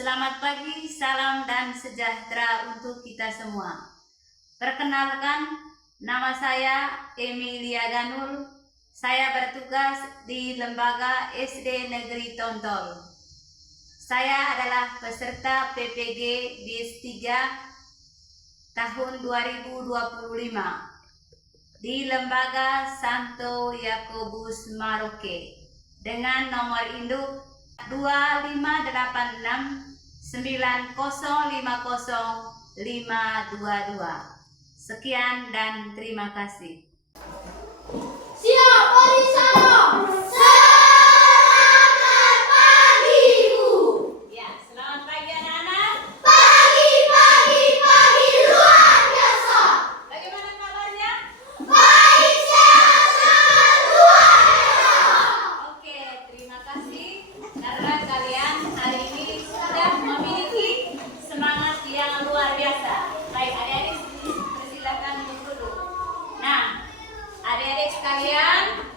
Selamat pagi, salam dan sejahtera untuk kita semua. Perkenalkan, nama saya Emilia Ganul. Saya bertugas di Lembaga SD Negeri Tontol. Saya adalah peserta PPG BIS 3 tahun 2025 di Lembaga Santo Yakobus Maroke dengan nomor induk 25869050 Sekian dan terima kasih. Siapa di sana? Selamat pagi, Bu. Ya, selamat pagi anak-anak. Pagi luar biasa. Bagaimana kabarnya? Baik, sehat, sangat luar biasa. Oke, terima kasih karena kalian hari ini sudah memiliki semangat yang luar biasa. Baik, adik-adik persilakan duduk. Nah, adik-adik sekalian,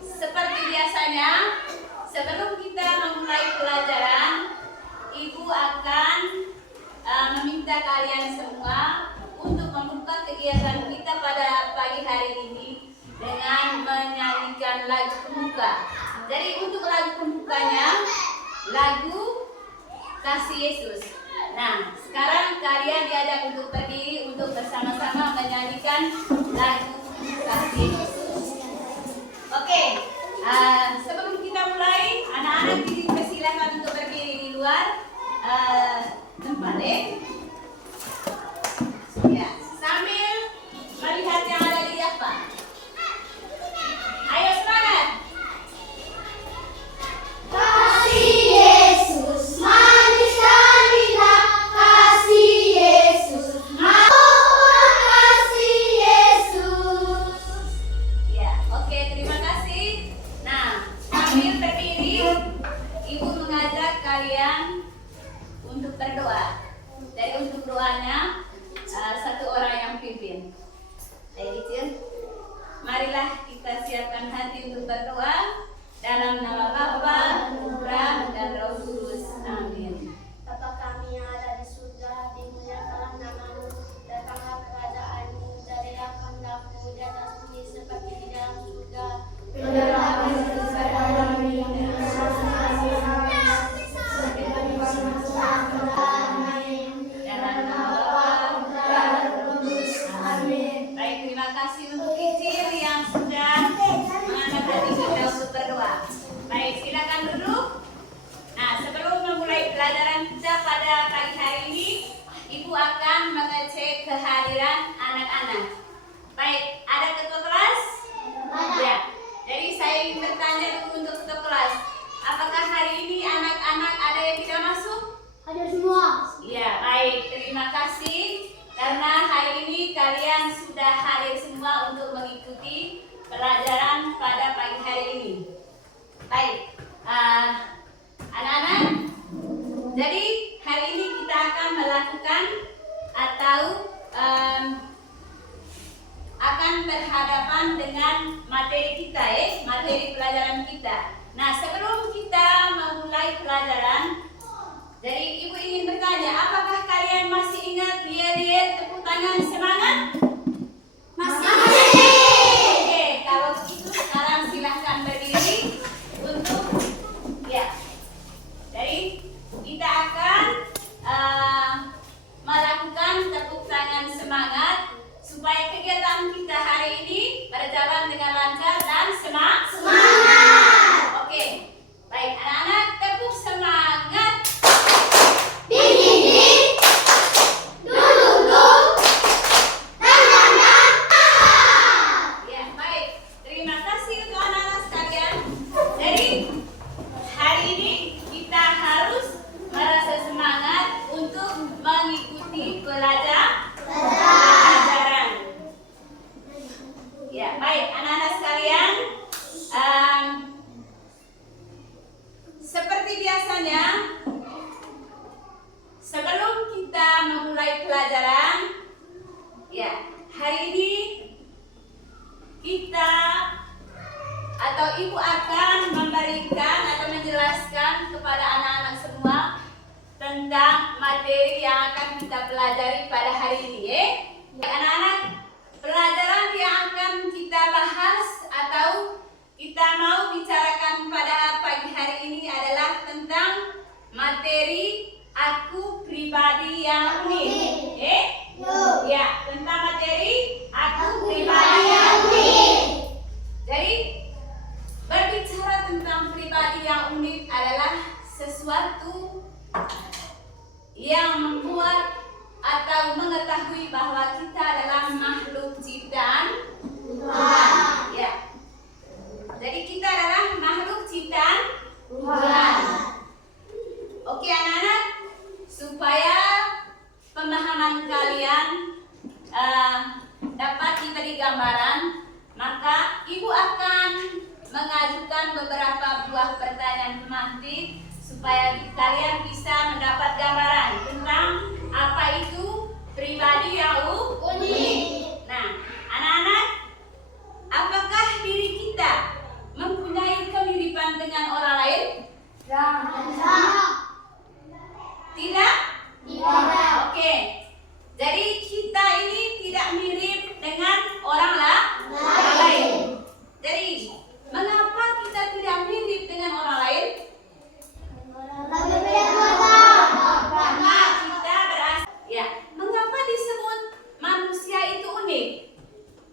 seperti biasanya, sebelum kita memulai pelajaran, Ibu akan meminta kalian semua untuk membuka kegiatan kita pada pagi hari ini dengan menyanyikan lagu pembuka. Jadi untuk lagu pembukanya, lagu Kasih Yesus. Nah, sekarang kalian diajak untuk berdiri untuk bersama-sama menyanyikan lagu Kasih Yesus. Oke, sebelum kita mulai, anak-anak dipersilakan untuk berdiri di luar tempat ya, sambil melihat yang ada di depan. Ayo semangat. Kasih Yesus, manis dan indah. Kasih Yesus, murah. Kasih Yesus. Ya, oke, terima kasih. Nah, sambil berdiri, Ibu mengajak kalian untuk berdoa. Jadi untuk doanya satu orang yang pimpin. Ayo kecil, marilah kita siapkan hati untuk berdoa dalam nama Bapa, Putra, dan Roh Kudus. Amin. Bapa kami yang ada di surga, dimuliakanlah namamu, datanglah kerajaanmu, jadilah kehendakmu di atas bumi seperti di dalam surga. Berikanlah kami sekarang kami yang seperti kami bersalah kami. Dalam nama Bapa, Putra, dan Roh Kudus. Amin. Baik, terima kasih untuk kecil yang sudah mengangkat hati kita untuk berdoa. Baik, silakan duduk. Nah, sebelum memulai pelajaran kita pada pagi hari ini, Ibu akan mengecek kehadiran anak-anak. Baik, ada ketua kelas? Ya. Jadi saya ingin bertanya dulu untuk ketua kelas. Apakah hari ini anak-anak ada yang tidak masuk? Ada semua. Ya, baik. Terima kasih. Karena hari ini kalian sudah hadir semua untuk mengikuti pelajaran pada pagi hari ini. Baik, anak-anak. Jadi hari ini kita akan melakukan atau akan berhadapan dengan materi kita, materi pelajaran kita. Nah, sebelum kita memulai pelajaran, jadi Ibu ingin bertanya, apakah kalian masih ingat diet tepuk tangan semangat? Masih. Oke, kalau begitu sekarang silahkan berdiri untuk ya. Jadi kita akan melakukan tepuk tangan semangat supaya kegiatan kita hari ini berjalan dengan lancar dan semangat. Oke, baik anak-anak, tepuk semangat. Dinding, duduk, dan. Ya, baik. Terima kasih untuk anak-anak sekalian. Jadi hari ini kita harus merasa semangat untuk mengikuti pelajaran. Ya, baik anak-anak sekalian. Seperti biasanya, sebelum kita memulai pelajaran, ya, hari ini kita atau Ibu akan memberikan atau menjelaskan kepada anak-anak semua tentang materi yang akan kita pelajari pada hari ini ya. Anak-anak, pelajaran yang akan kita bahas atau kita mau bicarakan pada pagi hari ini adalah tentang materi aku pribadi yang unik. Ya, tentang materi aku pribadi yang unik. Jadi, berbicara tentang pribadi yang unik adalah sesuatu yang membuat atau mengetahui bahwa kita adalah makhluk ciptaan Tuhan. Ya. Jadi kita adalah makhluk ciptaan Tuhan. Oke anak-anak, supaya pemahaman kalian dapat diberi gambaran, maka ibu akan mengajukan beberapa buah pertanyaan pemantik supaya kalian bisa mendapat gambaran tentang apa itu pribadi yang unik. Nah, anak-anak, apakah diri kita mempunyai kemiripan dengan orang lain? Tidak? Oke. Jadi kita ini tidak mirip dengan orang lain. Jadi, mengapa kita tidak mirip dengan orang lain? Karena kita berasal. Ya, mengapa disebut manusia itu unik?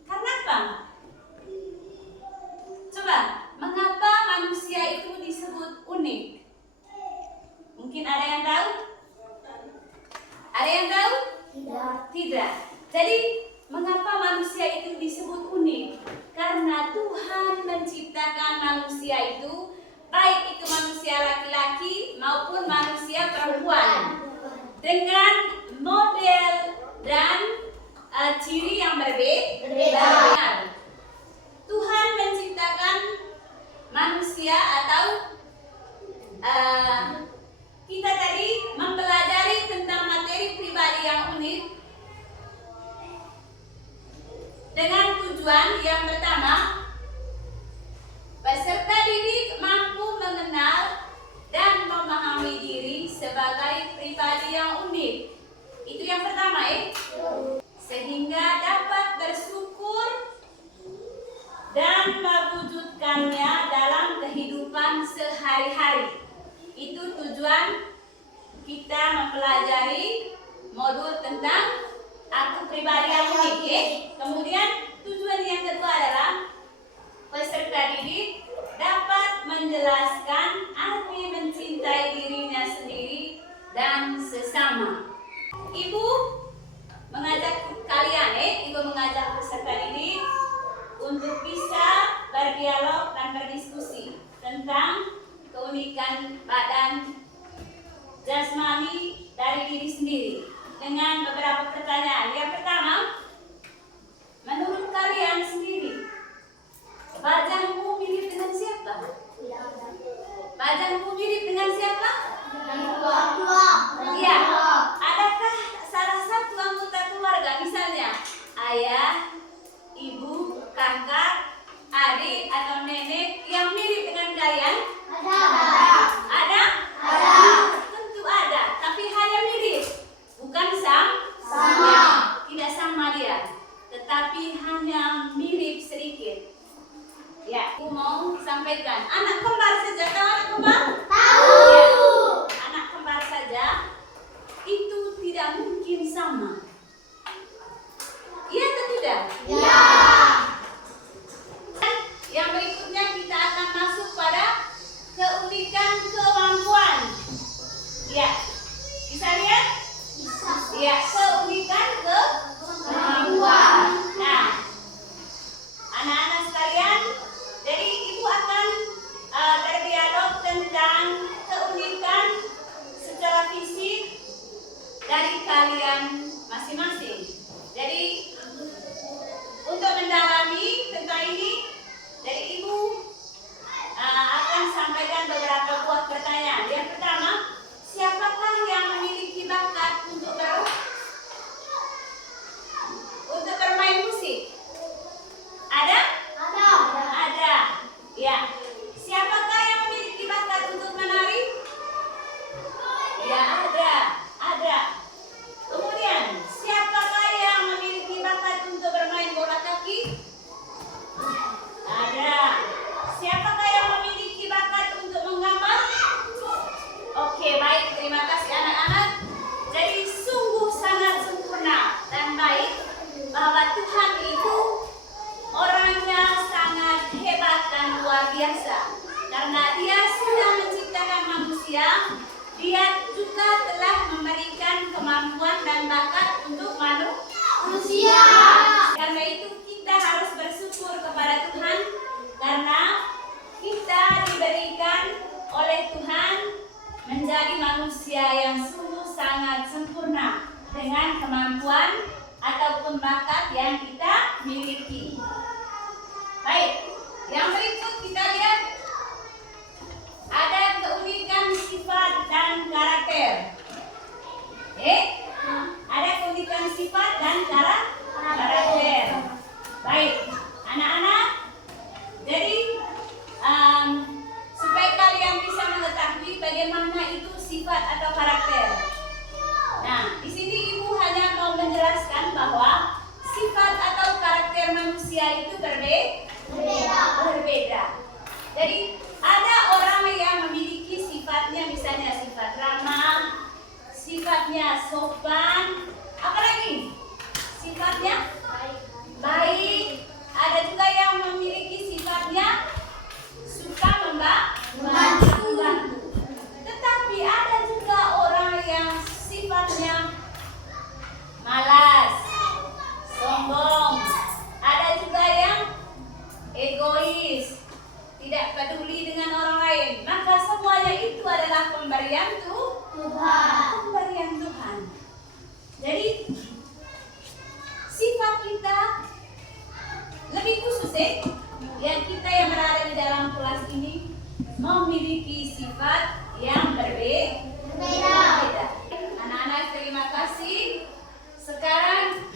Karena apa? Coba, mengapa manusia itu disebut unik? Mungkin ada yang tahu? Ada yang tahu? Tidak. Jadi, mengapa manusia itu disebut unik? Karena Tuhan menciptakan manusia itu, baik itu manusia laki-laki maupun manusia perempuan, dengan model dan ciri yang berbeda. Tuhan menciptakan manusia atau kita tadi mempelajari tentang materi pribadi yang unik dengan tujuan yang pertama, peserta didik mampu mengenal dan memahami diri sebagai pribadi yang unik. Itu yang pertama ya. Sehingga dapat bersyukur dan mewujudkannya dalam kehidupan sehari-hari. Itu tujuan kita mempelajari modul tentang aku pribadi yang unik ya. Kemudian tujuan yang kedua adalah peserta didik dapat menjelaskan arti mencintai dirinya sendiri dan sesama. Ibu mengajak kalian ibu mengajak peserta didik untuk bisa berdialog dan berdiskusi tentang keunikan badan jasmani dari diri sendiri dengan beberapa pertanyaan. Yang pertama, menurut kalian sendiri, wajahmu mirip dengan siapa? Wajahmu mirip dengan siapa? Iya. Adakah salah satu anggota keluarga, misalnya ayah, ibu, kakak, adik atau nenek yang mirip dengan kalian? Ada? Tentu ada, tapi hanya mirip, bukan sama. Tidak sama dia, tetapi hanya mirip sedikit. Ya, aku mau sampaikan. Anak kembar saja, tahu anak kembar? Tahu. Ya, anak kembar saja itu tidak mungkin sama. Iya atau tidak? Iya. Yang berikutnya kita akan masuk pada keunikan kemampuan. Ya, bisa lihat? Bisa. Ya, keunikan kemampuan. Nah, anak-anak sekalian, jadi ibu akan berdialog tentang keunikan secara fisik dari kalian masing-masing. Jadi untuk mendalami tentang ini, dari ibu akan sampaikan beberapa buah pertanyaan. Yang pertama, siapakah yang memiliki bakat untuk bermain musik? Ada? Ada. Ya. Siapakah yang memiliki bakat untuk menari? Ya, ada. Dia juga telah memberikan kemampuan dan bakat untuk manusia. Karena itu kita harus bersyukur kepada Tuhan karena kita diberikan oleh Tuhan menjadi manusia yang sungguh sangat sempurna dengan kemampuan ataupun bakat yang kita miliki. Baik, yang berikut kita lihat ada keunikan sifat dan karakter. Ada keunikan sifat dan karakter. Baik, anak-anak. Jadi supaya kalian bisa mengetahui bagaimana itu sifat atau karakter. Nah, di sini ibu hanya mau menjelaskan bahwa sifat atau karakter manusia itu berbeda. Jadi ada orang yang memiliki sifatnya, misalnya sifat ramah, sifatnya sopan, apalagi sifatnya baik. Ada juga yang memiliki sifatnya suka membantu. Tetapi ada juga orang yang sifatnya malas, sombong. Ada juga yang egois, tidak peduli dengan orang lain. Maka semuanya itu adalah pemberian Tuhan. Jadi sifat kita lebih khusus yang kita yang berada di dalam kelas ini memiliki sifat yang berbeda. Anak-anak, terima kasih. Sekarang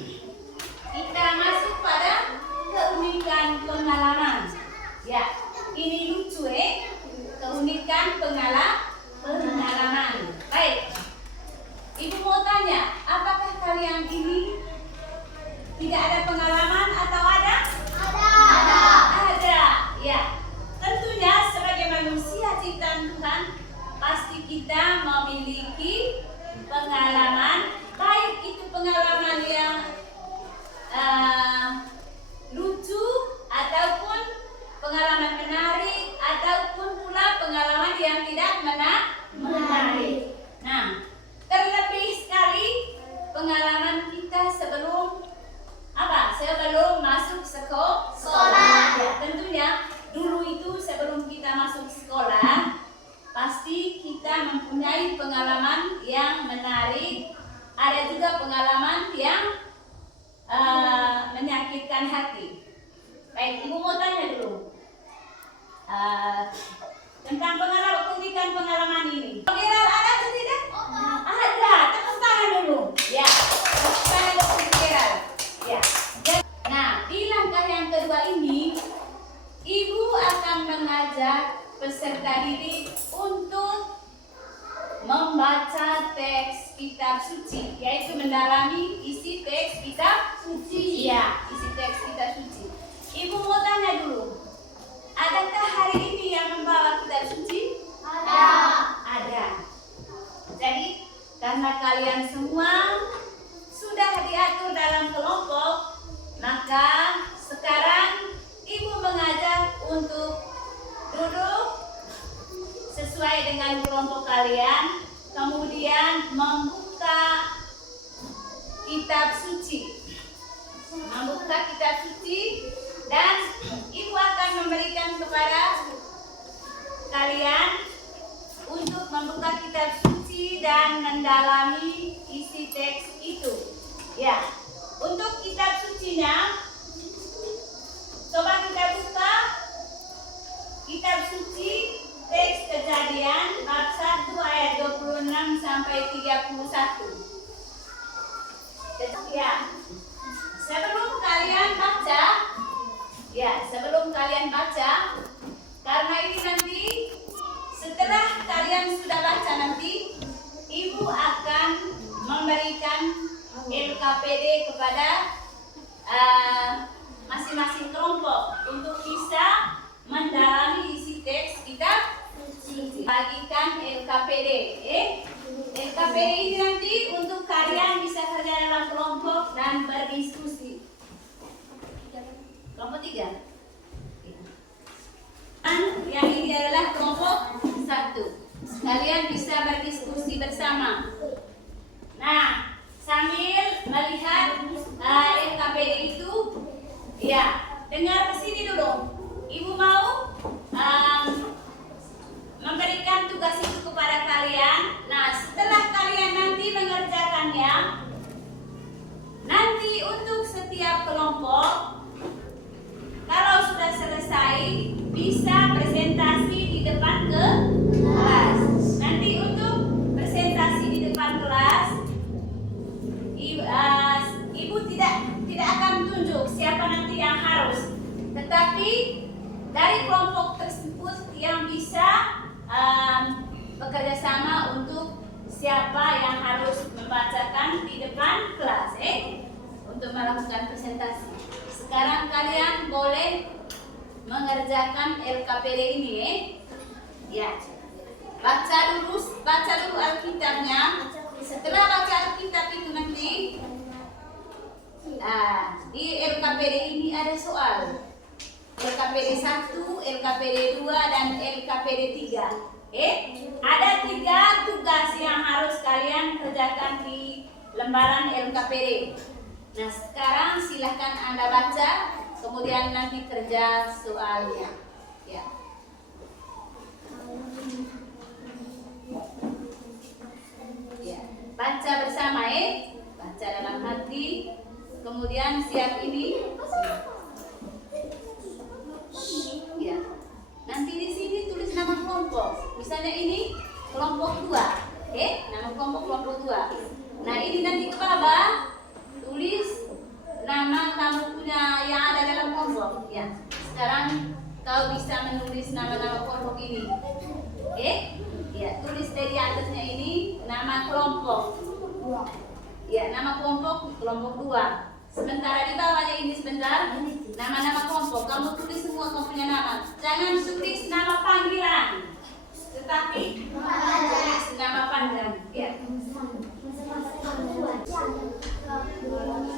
kita masuk pada keunikan pengalaman. Ya, ini lucu keunikan pengalaman. Baik, ibu mau tanya, apakah kalian ini tidak ada pengalaman atau ada? Ada. Ya, tentunya sebagai manusia ciptaan Tuhan, pasti kita memiliki pengalaman, baik itu pengalaman yang lucu ataupun pengalaman menarik ataupun pula pengalaman yang tidak menarik. Nah, terlebih sekali pengalaman kita sebelum masuk sekolah. Ya, tentunya dulu itu sebelum kita masuk sekolah pasti kita mempunyai pengalaman yang menarik. Ada juga pengalaman yang menyakitkan hati. Baik, ibu mau tanya dulu tentang keunikan pengalaman ini. Kira ada atau tidak? Ada. Tepuk tangan dulu. Ya, tepuk tangan dulu kira. Ya. Nah, di langkah yang kedua ini, ibu akan mengajak peserta didik untuk membaca teks kitab suci, yaitu mendalami isi teks kitab suci. Ya, isi teks kitab suci. Ibu mau tanya dulu, adakah hari ini yang membawa kitab suci? Ada. Jadi, karena kalian semua sudah diatur dalam kelompok, maka sekarang ibu mengajak untuk duduk sesuai dengan kelompok kalian, kemudian membuka kitab suci. Dan ibu akan memberikan kepada kalian untuk membuka kitab suci dan mendalami isi teks itu. Ya, untuk kitab sucinya, coba kita buka kitab suci teks Kejadian bab 1 ayat 26 sampai 31. Ya, sebelum kalian baca, karena ini nanti setelah kalian sudah baca nanti, ibu akan memberikan LKPD kepada masing-masing kelompok untuk bisa mendalami isi teks kita bagikan LKPD. LKPD ini nanti untuk kalian bisa kerja dalam kelompok dan berdiskusi. Kelompok 3. Yang ini adalah kelompok 1. Kalian bisa berdiskusi Ya, dengar ke sini dulu. Ibu mau memberikan tugas itu kepada kalian. Nah, setelah kalian nanti mengerjakannya, nanti untuk setiap kelompok, kalau sudah selesai, bisa presentasi di depan kelas. Nanti untuk presentasi di depan kelas, ibu tidak akan tunjuk siapa nanti yang harus, tetapi dari kelompok tersebut yang bisa bekerja sama untuk siapa yang harus membacakan di depan kelas, untuk melakukan presentasi. Sekarang kalian boleh mengerjakan LKPD ini, ya. Baca dulu Alkitabnya. Setelah baca Alkitab itu nanti, di LKPD ini ada soal. LKPD 1, LKPD 2, dan LKPD 3. Ada 3 tugas yang harus kalian kerjakan di lembaran LKPD. Nah, sekarang silahkan Anda baca, kemudian nanti kerja soalnya. Ya. Ya. Baca bersama, baca dalam hati, kemudian siap ini. Ya. Nanti di sini tulis nama kelompok. Misalnya ini kelompok 2. Nama kelompok 2. Nah, ini nanti ke bawah tulis nama kamu punya yang ada dalam kelompok. Ya. Sekarang kau bisa menulis nama-nama kelompok ini. Ya, tulis dari atasnya ini nama kelompok. Ya, nama kelompok 2. Sementara di bawahnya ini sebentar, nama-nama kelompok. Kamu tulis semua kamu punya nama. Jangan tulis nama panggilan, tetapi tulis nama panggilan. Ya.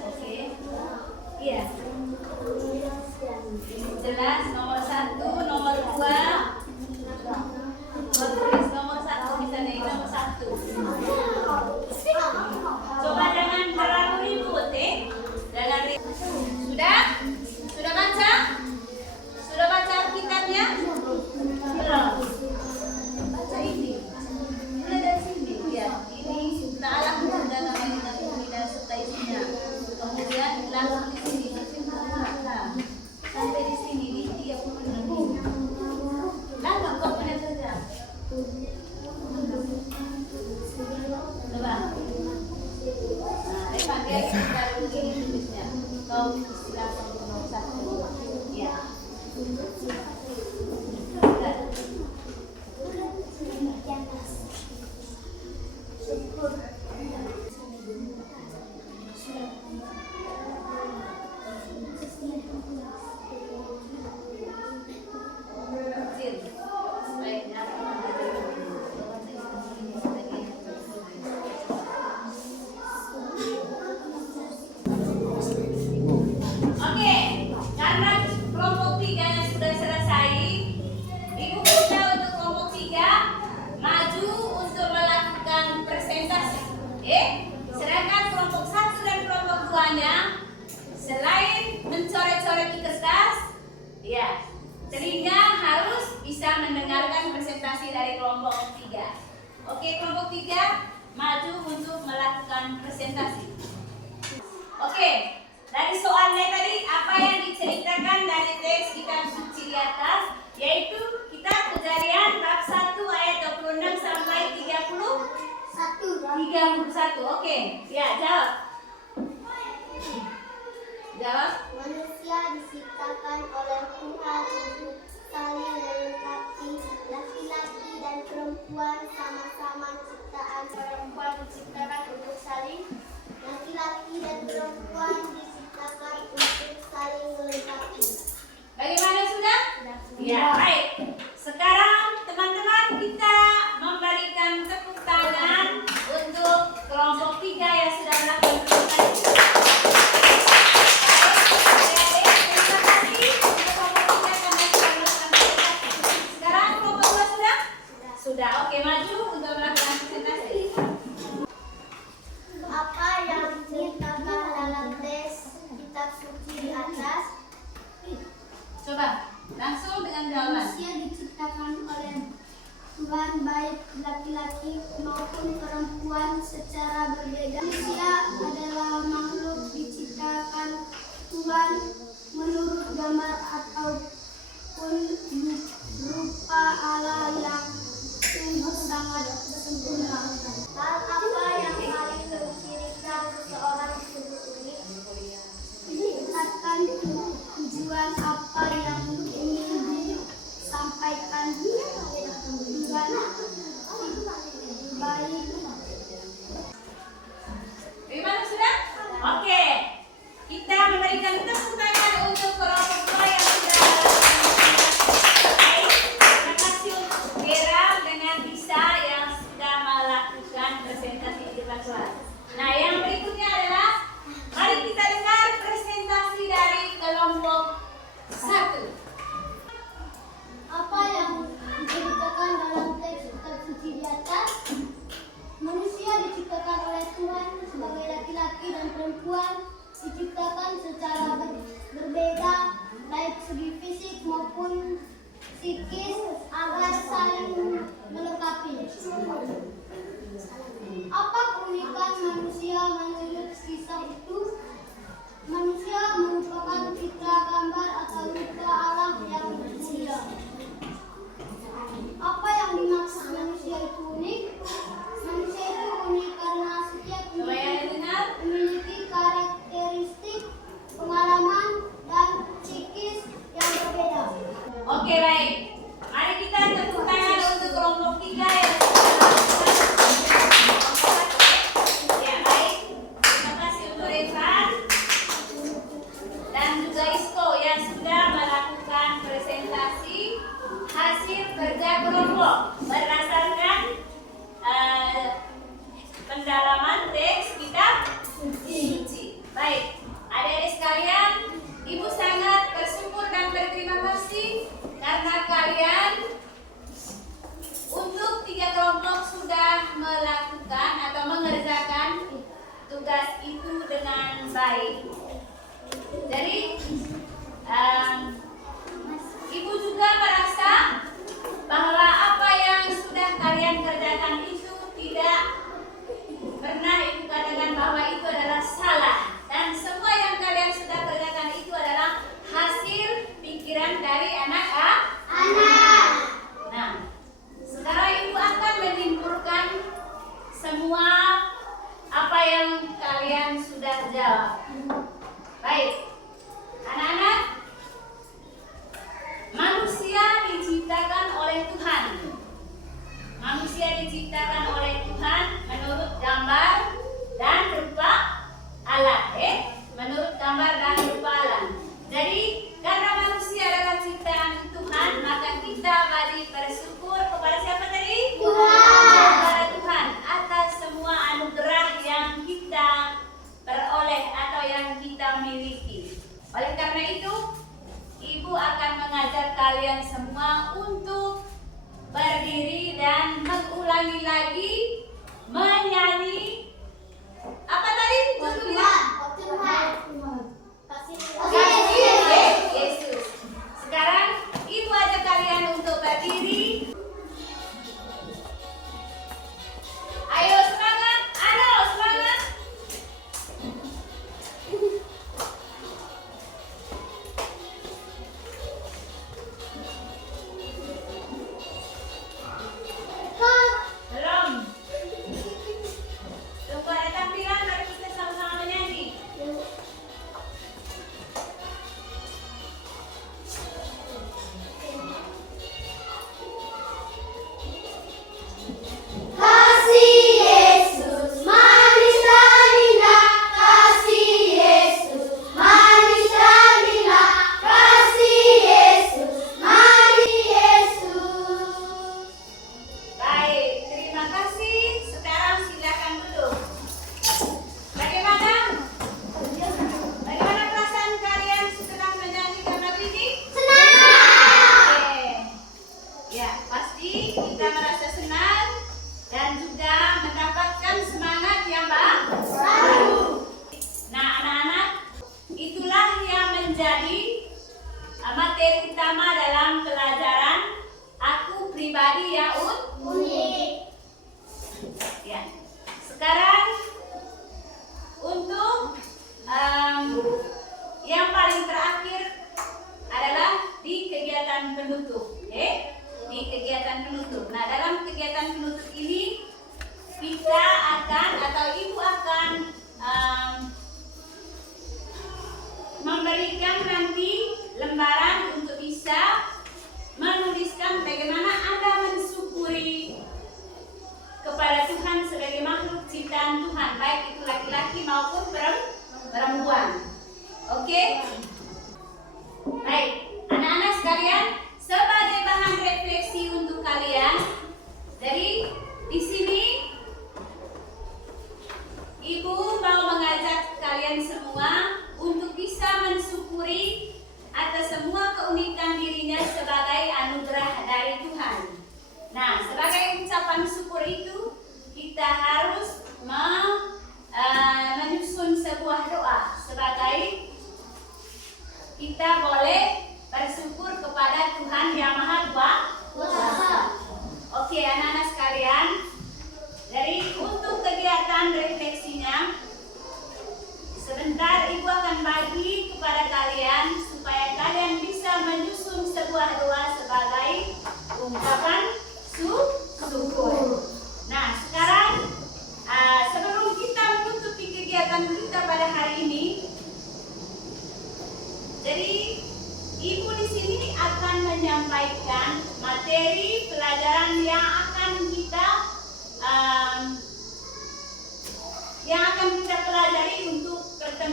Oke. Iya. Jelas nomor 1, nomor 2. Tulis nomor 1 misalnya ini nomor 1. Coba jangan terlalu ribut, Jangan ribut. Sudah baca? Sudah baca Alkitabnya? Belum. Baca ini. Mulai dari sini, ya. Ini ta'alamu dan namanya serta isinya. Kemudian langsung di sini. Sampai di sini di 30 menit. Lama kok punya kerja. Coba. Nah, dipakai sebentar begini tulisnya. Kau silakan nomor 1. Ya. Selain mencoret-coret di kertas, ya, telinga harus bisa mendengarkan presentasi dari kelompok 3. Oke, kelompok 3 maju untuk melakukan presentasi. Oke, dari soalnya tadi apa yang diceritakan dari teks kitab suci di atas, yaitu kitab Kejadian bab 1 ayat 26 sampai 31. Oke, ya, jawab. Manusia diciptakan oleh Tuhan untuk saling melengkapi. Laki-laki dan perempuan sama-sama ciptaan. Perempuan diciptakan untuk saling. Laki-laki dan perempuan diciptakan untuk saling melengkapi. Bagaimana sudah? Ya, baik. Sekarang teman-teman kita memberikan tepuk tangan untuk kelompok 3 yang sudah melakukan presentasi. Sudah, oke, maju untuk melakukan presentasi. diciptakan oleh Tuhan sebagai laki-laki dan perempuan diciptakan secara berbeda baik segi fisik maupun psikis agar saling melengkapi. Apa keunikan manusia menurut kisah itu? Manusia merupakan citra gambar atau rupa Allah yang mulia. Apa yang dimaksud manusia itu unik? Manusia itu unik karena setiap memiliki karakteristik, pengalaman, dan psikis yang berbeda. Oke, baik. Mari kita tepuk tangan untuk kelompok 3 yang sudah melakukan kelompok 1. Ya, baik. Terima kasih untuk Revan dan juga Isko yang sudah melakukan presentasi hasil kerja kelompok berdasarkan pendalaman teks kitab suci. Baik, adik-adik sekalian, Ibu sangat bersyukur dan berterima kasih karena kalian untuk 3 kelompok sudah melakukan atau mengerjakan tugas itu dengan baik. Jadi, Ibu juga merasa bahwa apa yang sudah kalian kerjakan itu tidak pernah Ibu katakan bahwa itu adalah salah. Dan semua yang kalian sudah kerjakan itu adalah hasil pikiran dari anak-anak. Nah, sekarang Ibu akan menyimpulkan semua apa yang kalian sudah jawab. Baik, anak-anak, manusia diciptakan oleh Tuhan. Manusia diciptakan oleh Tuhan menurut gambar dan rupa Allah. Menurut gambar dan rupa Allah. Jadi, karena manusia adalah ciptaan Tuhan, maka kita wajib bersyukur kepada siapa tadi? Tuhan. Kepada Tuhan atas semua anugerah yang kita peroleh atau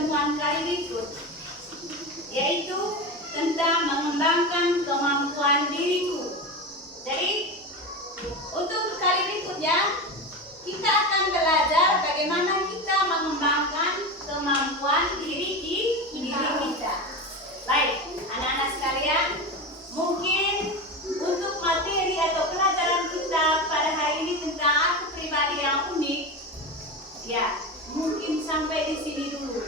pertemuan kali berikut, yaitu tentang mengembangkan kemampuan diriku. Jadi untuk kali berikutnya kita akan belajar bagaimana kita mengembangkan kemampuan diri kita. Baik, anak-anak sekalian, mungkin untuk materi atau pelajaran kita pada hari ini tentang aku pribadi yang unik, ya mungkin sampai di sini dulu.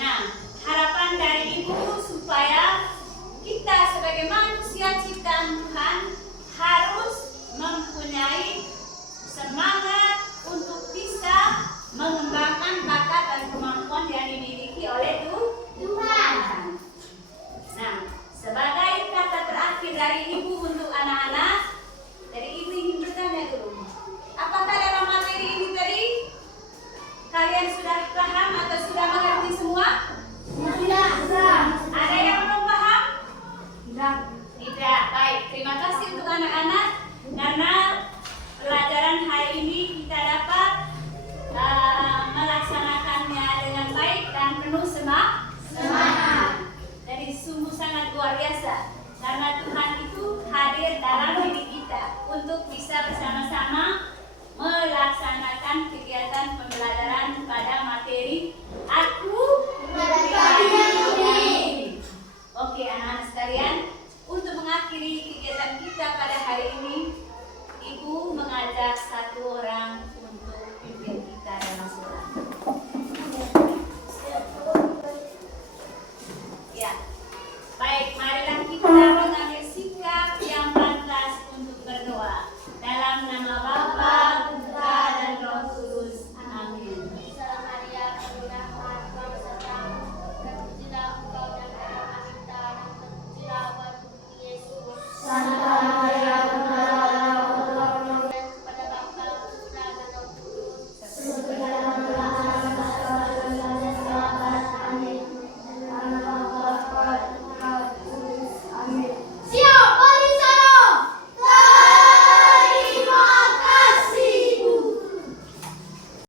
Nah, harapan dari Ibu supaya kita sebagai manusia ciptaan Tuhan harus mempunyai semangat untuk bisa mengembangkan bakat dan kemampuan yang dimiliki oleh Tuhan. Nah, sebagai kata terakhir dari Ibu untuk anak-anak, dari Ibu ingin bertanya dulu, apakah dalam materi ini tadi kalian sudah paham atau sudah mengerti semua? Sudah. Ada yang belum paham? Tidak. Baik, terima kasih untuk anak-anak karena pelajaran hari ini kita dapat melaksanakannya dengan baik dan penuh semangat. Jadi sungguh sangat luar biasa karena Tuhan itu hadir dalam diri kita untuk bisa bersama-sama melaksanakan kegiatan pembelajaran pada materi aku pribadi. Oke, anak-anak sekalian, untuk mengakhiri kegiatan kita pada hari ini, Ibu mengajak satu orang untuk pimpin kita dalam sholat. Ya, baik, marilah kita mengambil sikap yang pantas untuk berdoa. Dalam nama Bapa, Putra, dan Roh Kudus. Amin. Salam Maria, penuh rahmat, Tuhan besertamu. Terpujilah engkau di antara wanita, dan terpujilah buah tubuhmu, Yesus. Santa Maria, Bunda Allah, Dan kepada Bapa, Putra, dan Roh Kudus. seperti